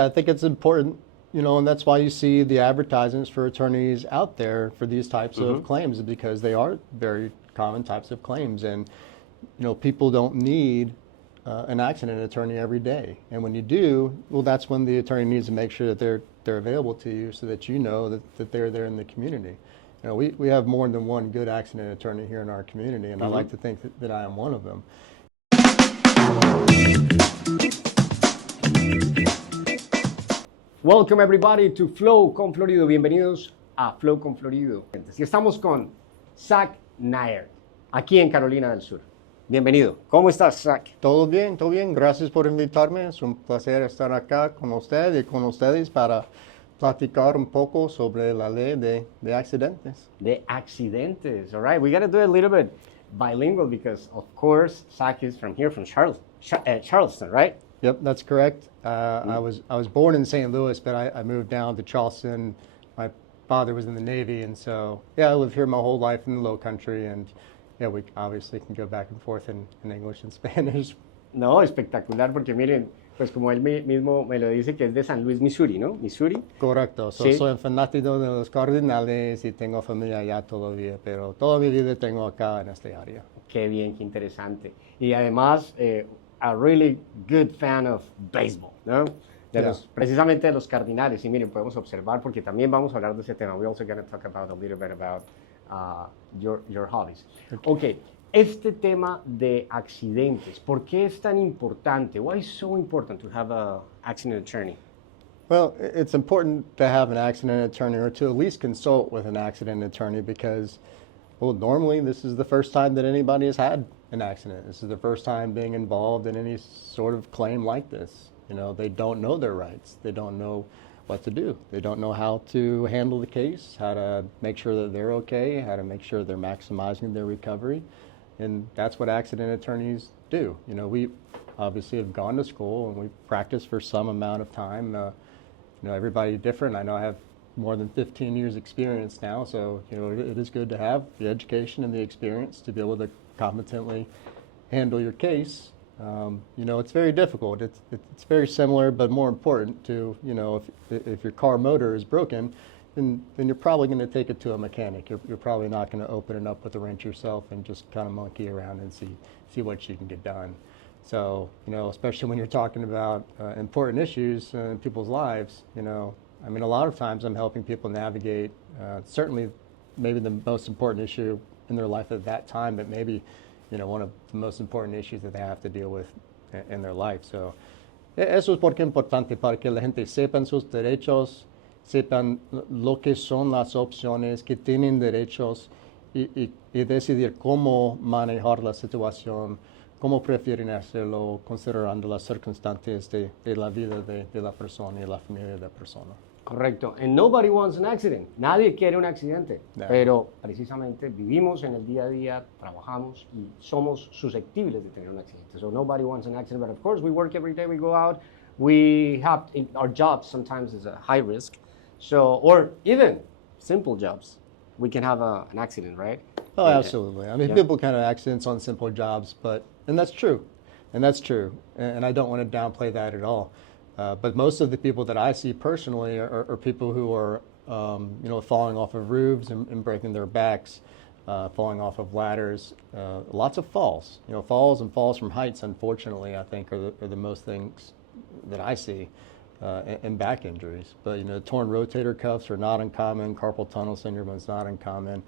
I think it's important, and that's why you see the advertisements for attorneys out there for these types of claims, because they are very common types of claims. And, people don't need an accident attorney every day. And when you do, well, that's when the attorney needs to make sure that they're available to you so that you know that they're there in the community. We have more than one good accident attorney here in our community, and I like to think that I am one of them. Welcome everybody to Flow con Florido. Bienvenidos a Flow con Florido. Y estamos con Zack Naert, aquí en Carolina del Sur. Bienvenido. ¿Cómo estás, Zack? Todo bien, todo bien. Gracias por invitarme. Es un placer estar acá con usted y con ustedes para platicar un poco sobre la ley de accidentes. De accidentes. All right. We got to do it a little bit bilingual because, of course, Zack is from here, from Charleston, right? Yep, that's correct. I was born in St. Louis, but I moved down to Charleston. My father was in the Navy, and so, I lived here my whole life in the Low Country, and we obviously can go back and forth in English and Spanish. No, espectacular, porque miren, pues como él mismo me lo dice, que es de San Luis, Missouri, ¿no? Missouri. Correcto. Sí. Soy un fanático de los Cardinales y tengo familia allá todavía, pero toda mi vida tengo acá en esta área. Qué bien, qué interesante. Y además, a really good fan of baseball, ¿no? Precisamente de los Cardinales. Y miren, podemos observar, porque también vamos a hablar de ese tema. We're also going to talk about a little bit about your hobbies. Okay. Este tema de accidentes, ¿por qué es tan importante? Why is it so important to have an accident attorney? Well, it's important to have an accident attorney, or to at least consult with an accident attorney, because, well, normally this is the first time that anybody has had an accident. This is the first time being involved in any sort of claim like this. They don't know their rights. They don't know what to do. They don't know how to handle the case, how to make sure that they're okay, how to make sure they're maximizing their recovery. And that's what accident attorneys do. We obviously have gone to school and we've practiced for some amount of time. Everybody's different. I know I have more than 15 years experience now, so it is good to have the education and the experience to be able to competently handle your case. It's very difficult. It's very similar, but more important to, if your car motor is broken, then you're probably going to take it to a mechanic. You're probably not going to open it up with a wrench yourself and just kind of monkey around and see what you can get done. So, especially when you're talking about important issues in people's lives, a lot of times I'm helping people navigate certainly maybe the most important issue in their life at that time, but maybe, one of the most important issues that they have to deal with in their life. So, eso es porque es importante para que la gente sepan sus derechos, sepan lo que son las opciones, que tienen derechos y decidir cómo manejar la situación, cómo prefieren hacerlo, considerando las circunstancias de la vida de la persona y la familia de la persona. Correcto. And nobody wants an accident. Nadie quiere un accidente. No. Pero precisamente vivimos en el día a día, trabajamos y somos susceptibles de tener un accidente. So nobody wants an accident, but of course we work every day, we go out, we have, our jobs sometimes is a high risk. So, or even simple jobs, we can have an accident, right? Oh, absolutely. People can have accidents on simple jobs, and that's true. And I don't want to downplay that at all. But most of the people that I see personally are people who are, falling off of roofs and breaking their backs, falling off of ladders, lots of falls. Falls from heights, unfortunately, I think are the most things that I see. And back injuries. But, torn rotator cuffs are not uncommon. Carpal tunnel syndrome is not uncommon.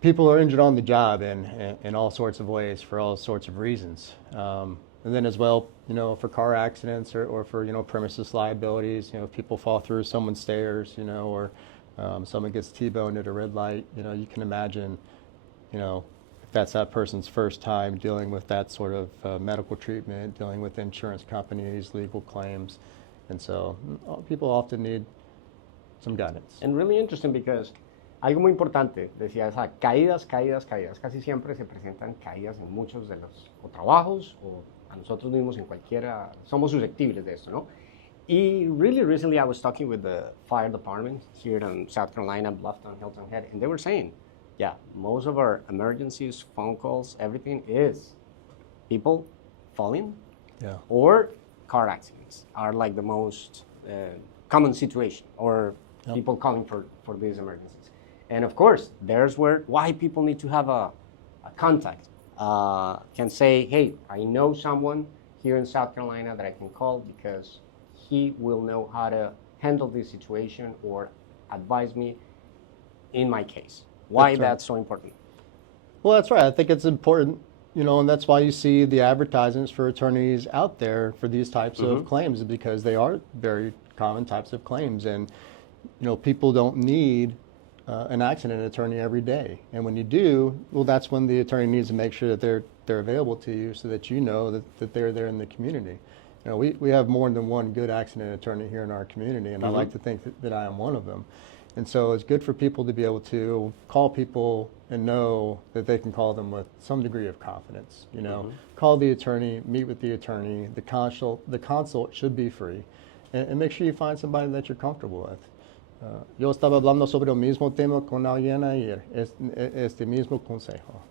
People are injured on the job in all sorts of ways for all sorts of reasons. And then as well, for car accidents or for, premises liabilities, people fall through someone's stairs, or someone gets T-boned at a red light, you can imagine, if that's that person's first time dealing with that sort of medical treatment, dealing with insurance companies, legal claims. And so people often need some guidance. And really interesting because algo muy importante, decía, caídas. Casi siempre se presentan caídas en muchos de los o trabajos o a nosotros mismos en cualquiera, somos susceptibles de esto, ¿no? Y really recently I was talking with the fire department here in South Carolina, Bluffton, Hilton Head, and they were saying, yeah, most of our emergencies, phone calls, everything is people falling, Yeah. or car accidents are like the most common situation, or people calling for these emergencies. And of course, there's why people need to have a contact. Can say, hey, I know someone here in South Carolina that I can call because he will know how to handle this situation or advise me in my case. Why that's so important? Well, that's right. I think it's important, and that's why you see the advertisements for attorneys out there for these types of claims, because they are very common types of claims. And, people don't need an accident attorney every day. And when you do, well, that's when the attorney needs to make sure that they're available to you so that you know that they're there in the community. We have more than one good accident attorney here in our community, and I like to think that I am one of them. And so it's good for people to be able to call people and know that they can call them with some degree of confidence. Call the attorney, meet with the attorney. The consult should be free, and make sure you find somebody that you're comfortable with. Yo estaba hablando sobre el mismo tema con alguien ayer, este mismo consejo.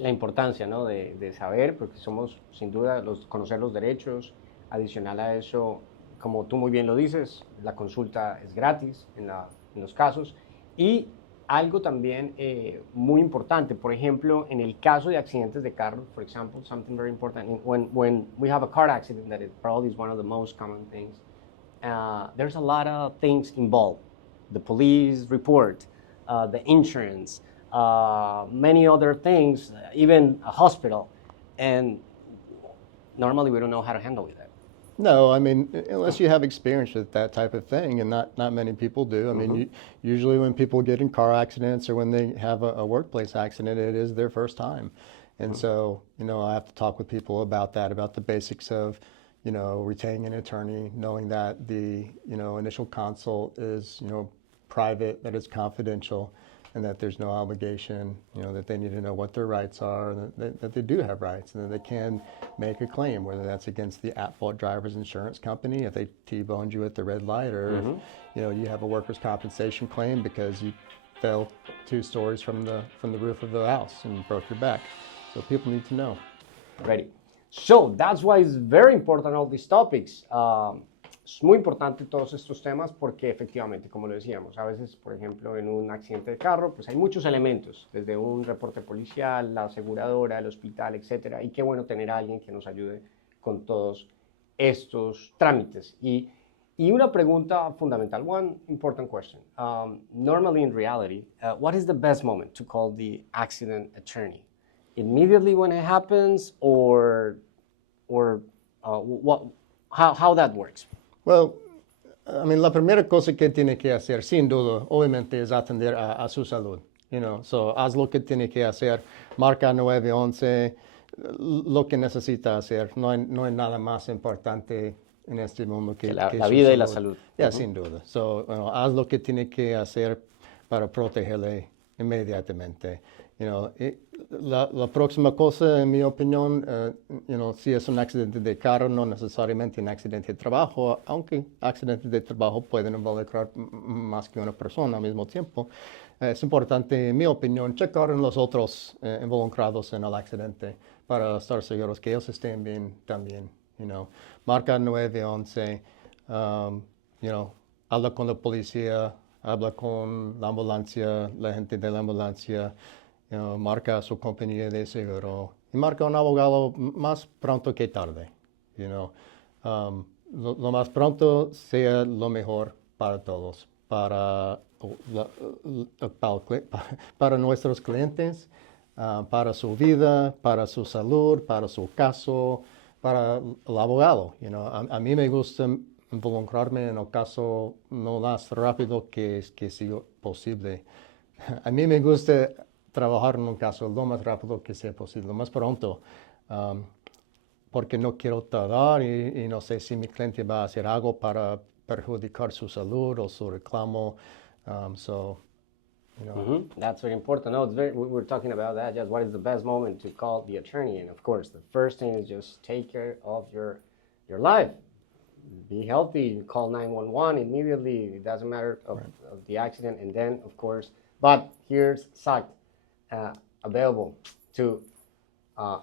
La importancia, ¿no? de saber, porque somos sin duda conocer los derechos. Adicional a eso, como tú muy bien lo dices, la consulta es gratis en los casos. Y algo también muy importante, por ejemplo, en el caso de accidentes de carro, for example, something very important, when we have a car accident, that is probably one of the most common things, there's a lot of things involved. The police report, the insurance, many other things, even a hospital. And normally we don't know how to handle that. No, I mean, unless you have experience with that type of thing, and not many people do. I mean, usually when people get in car accidents or when they have a workplace accident, it is their first time. And so, I have to talk with people about that, about the basics of, retaining an attorney, knowing that the, initial consult is, private, that it's confidential, and that there's no obligation, that they need to know what their rights are, that they do have rights, and that they can make a claim, whether that's against the at-fault driver's insurance company, if they T-boned you at the red light, or if, you have a workers' compensation claim because you fell 2 stories from the roof of the house and broke your back. So people need to know. Ready. So that's why it's very important, all these topics. Es muy importante todos estos temas porque efectivamente, como lo decíamos, a veces, por ejemplo, en un accidente de carro, pues hay muchos elementos, desde un reporte policial, la aseguradora, el hospital, etcétera, y qué bueno tener a alguien que nos ayude con todos estos trámites. Y una pregunta fundamental, one important question. Normally in reality, what is the best moment to call the accident attorney? Immediately when it happens, or how that works? Well, I mean, la primera cosa que tiene que hacer, sin duda, obviamente, es atender a su salud. So haz lo que tiene que hacer, marca 911, lo que necesita hacer. No hay nada más importante en este mundo que la su vida salud. Y la salud. Sin duda. So, haz lo que tiene que hacer para protegerle inmediatamente. La próxima cosa, en mi opinión, si es un accidente de carro, no necesariamente un accidente de trabajo, aunque accidentes de trabajo pueden involucrar más que una persona al mismo tiempo. Es importante, en mi opinión, checar en los otros involucrados en el accidente para estar seguros que ellos estén bien también. Marca 911, habla con la policía, habla con la ambulancia, la gente de la ambulancia, marca a su compañía de seguro y marca a un abogado más pronto que tarde. Lo más pronto sea lo mejor para todos, para nuestros clientes, para su vida, para su salud, para su caso, para el abogado. A mí me gusta involucrarme en el caso lo más rápido que sea posible. A mí me gusta trabajar en un caso lo más rápido que sea posible, lo más pronto, porque no quiero tardar y no sé si mi cliente va a hacer algo para perjudicar su salud o su reclamo. That's very important. No, we're talking about that. Just what is the best moment to call the attorney? And of course, the first thing is just take care of your life. Be healthy. Call 911 immediately. It doesn't matter of the accident, and then of course. But here's Zack, available to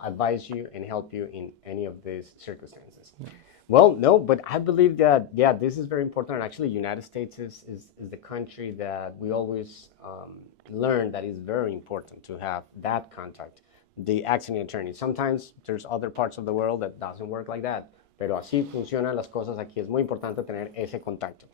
advise you and help you in any of these circumstances. Well, no, but I believe that, yeah, this is very important. And actually, United States is the country that we always learn that is very important to have that contact, the accident attorney. Sometimes there's other parts of the world that doesn't work like that, pero así funcionan las cosas aquí. Es muy importante tener ese contacto.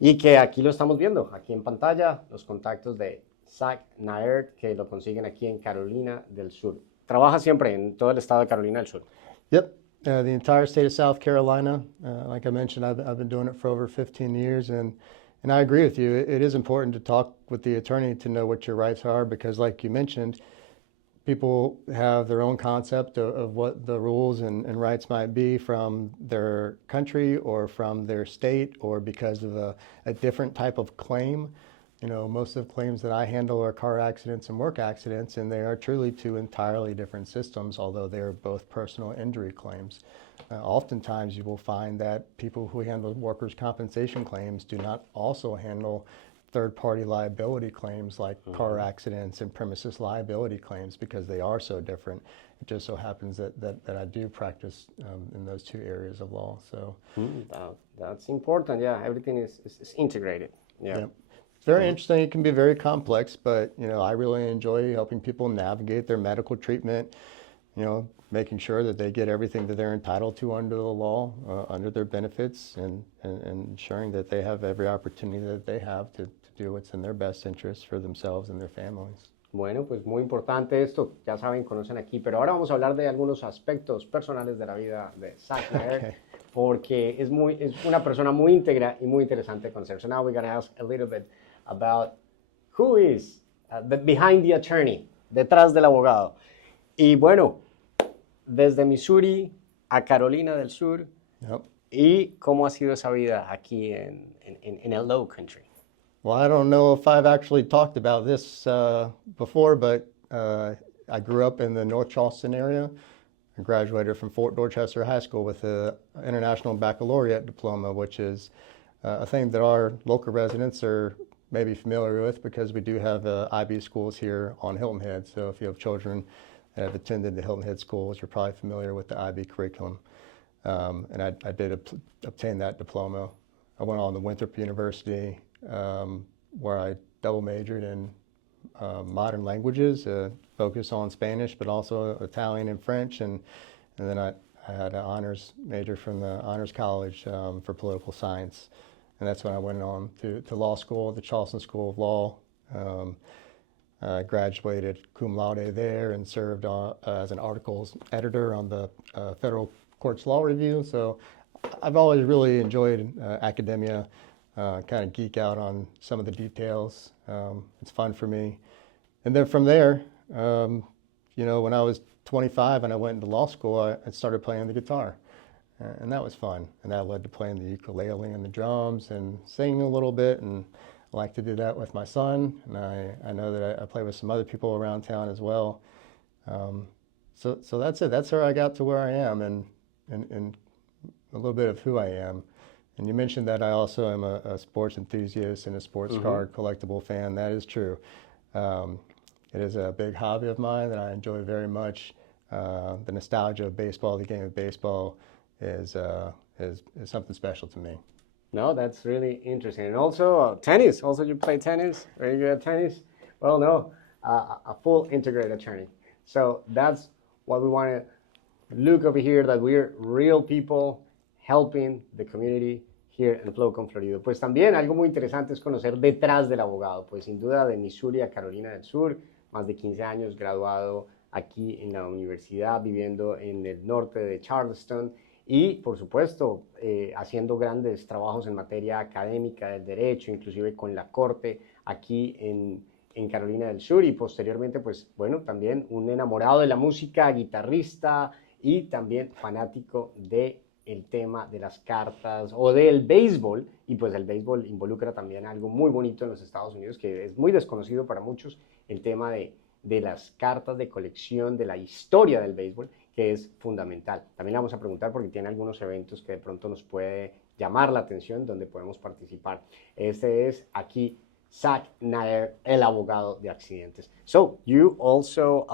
Y que aquí lo estamos viendo, aquí en pantalla, los contactos de Zack Naert, que lo consiguen aquí en Carolina del Sur. Trabaja siempre en todo el estado de Carolina del Sur. Yep, the entire state of South Carolina. Like I mentioned, I've been doing it for over 15 years, and I agree with you. It is important to talk with the attorney to know what your rights are, because like you mentioned, people have their own concept of what the rules and rights might be from their country or from their state, or because of a different type of claim. You know, most of the claims that I handle are car accidents and work accidents, and they are truly two entirely different systems, although they are both personal injury claims. Oftentimes you will find that people who handle workers' compensation claims do not also handle third-party liability claims like car accidents and premises liability claims, because they are so different. It just so happens that I do practice in those two areas of law. So that's important. Yeah, everything is integrated. Yeah. Yep. It's very interesting. It can be very complex, but you know, I really enjoy helping people navigate their medical treatment. You know, making sure that they get everything that they're entitled to under the law, under their benefits, and ensuring that they have every opportunity that they have to do what's in their best interest for themselves and their families. Bueno, pues muy importante esto, ya saben, conocen aquí, pero ahora vamos a hablar de algunos aspectos personales de la vida de Zack Naert, Okay. porque es una persona muy íntegra y muy interesante de conocer. So now we're going to ask a little bit about who is behind the attorney, detrás del abogado. Y bueno, desde Missouri a Carolina del Sur, Yep. y cómo ha sido esa vida aquí en el Low Country. Well, I don't know if I've actually talked about this before, but I grew up in the North Charleston area. I graduated from Fort Dorchester High School with an International Baccalaureate diploma, which is a thing that our local residents are maybe familiar with, because we do have IB schools here on Hilton Head. So if you have children that have attended the Hilton Head schools, you're probably familiar with the IB curriculum. And I did obtain that diploma. I went on to Winthrop University, where I double majored in modern languages, focus on Spanish, but also Italian and French. And then I had an honors major from the Honors College for political science. And that's when I went on to law school at the Charleston School of Law. I graduated cum laude there and served as an articles editor on the Federal Courts Law Review. So I've always really enjoyed academia, kind of geek out on some of the details. It's fun for me. And then from there, you know, when I was 25 and I went into law school, I started playing the guitar. And that was fun. And that led to playing the ukulele and the drums and singing a little bit. And I like to do that with my son. And I know that I play with some other people around town as well. So that's it. That's how I got to where I am, and a little bit of who I am. And you mentioned that I also am a sports enthusiast and a sports card collectible fan. That is true. It is a big hobby of mine that I enjoy very much. The nostalgia of baseball, the game of baseball, is something special to me. No, that's really interesting. And also tennis. Also, you play tennis? Very good at tennis? Well, no, a full integrated attorney. So that's what we want to look over here, that we're real people helping the community here in Flow con Florido. Pues también algo muy interesante es conocer detrás del abogado. Pues sin duda de Missouri a Carolina del Sur, más de 15 años, graduado aquí en la universidad, viviendo en el norte de Charleston. Y, por supuesto, haciendo grandes trabajos en materia académica del derecho, inclusive con la corte aquí en Carolina del Sur. Y posteriormente, pues, bueno, también un enamorado de la música, guitarrista y también fanático del tema de las cartas o del béisbol. Y pues el béisbol involucra también algo muy bonito en los Estados Unidos, que es muy desconocido para muchos, el tema de las cartas de colección, de la historia del béisbol, que es fundamental. También le vamos a preguntar porque tiene algunos eventos que de pronto nos puede llamar la atención, donde podemos participar. Este es aquí Zack Naert, el abogado de accidentes. So, you also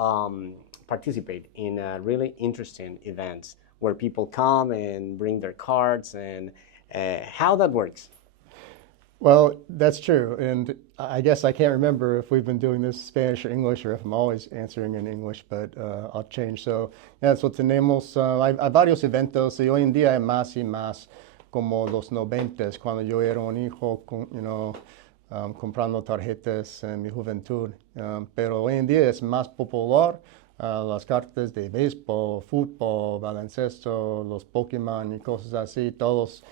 participate in really interesting events where people come and bring their cards and how that works. Well, that's true. And I guess I can't remember if we've been doing this Spanish or English or if I'm always answering in English, but I'll change. So, yeah, so tenemos, hay varios eventos y hoy en día hay más y más como los noventas, cuando yo era un hijo, comprando tarjetas en mi juventud. Pero hoy en día es más popular las cartas de béisbol, fútbol, baloncesto, los Pokémon y cosas así. Todos,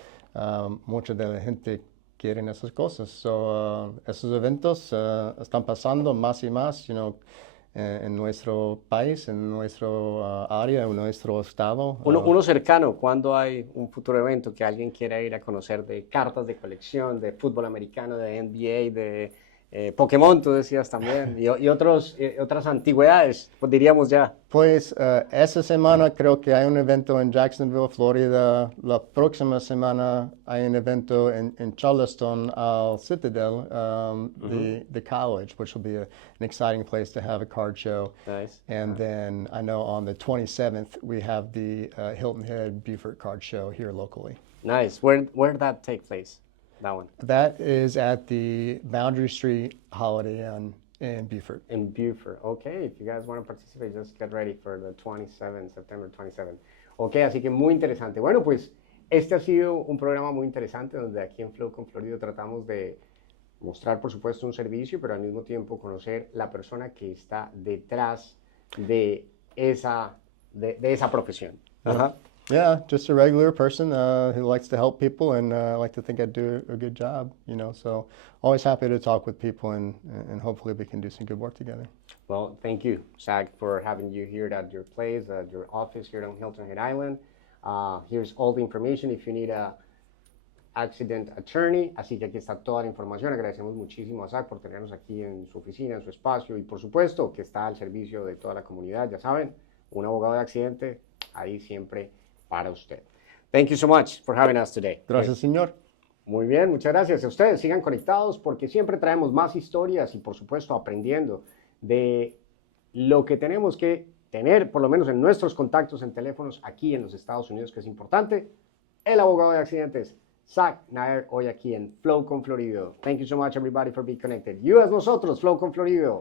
mucha de la gente quieren esas cosas. So, esos eventos están pasando más y más, en nuestro país, en nuestro área, en nuestro estado. Uno cercano, cuando hay un futuro evento que alguien quiera ir a conocer de cartas de colección, de fútbol americano, de NBA, de Pokémon, tú decías también, y otras antigüedades, pues diríamos ya. Pues esta semana creo que hay un evento en Jacksonville, Florida. La próxima semana hay un evento en Charleston, al Citadel, the college, which will be an exciting place to have a card show. Nice. And then I know on the 27th we have the Hilton Head Beaufort card show here locally. Nice. Where did that take place? That one. That is at the Boundary Street Holiday Inn in Beaufort. In Beaufort. Okay, if you guys want to participate, just get ready for the 27th, September 27th. Okay, así que muy interesante. Bueno, pues este ha sido un programa muy interesante donde aquí en Flow con Florido tratamos de mostrar, por supuesto, un servicio, pero al mismo tiempo conocer la persona que está detrás de esa profesión. Ajá. Yeah, just a regular person who likes to help people, and I like to think I do a good job, so always happy to talk with people, and hopefully we can do some good work together. Well, thank you, Zack, for having you here at your place, at your office here on Hilton Head Island. Here's all the information if you need a accident attorney, así que aquí está toda la información. Agradecemos muchísimo a Zack por tenernos aquí en su oficina, en su espacio, y por supuesto que está al servicio de toda la comunidad. Ya saben, un abogado de accidente, ahí siempre para usted. Thank you so much for having us today. Gracias, señor. Muy bien, muchas gracias. A ustedes sigan conectados porque siempre traemos más historias y, por supuesto, aprendiendo de lo que tenemos que tener, por lo menos en nuestros contactos en teléfonos aquí en los Estados Unidos, que es importante. El abogado de accidentes, Zack Naert, hoy aquí en Flow con Florido. Thank you so much, everybody, for being connected. US Nosotros, Flow con Florido.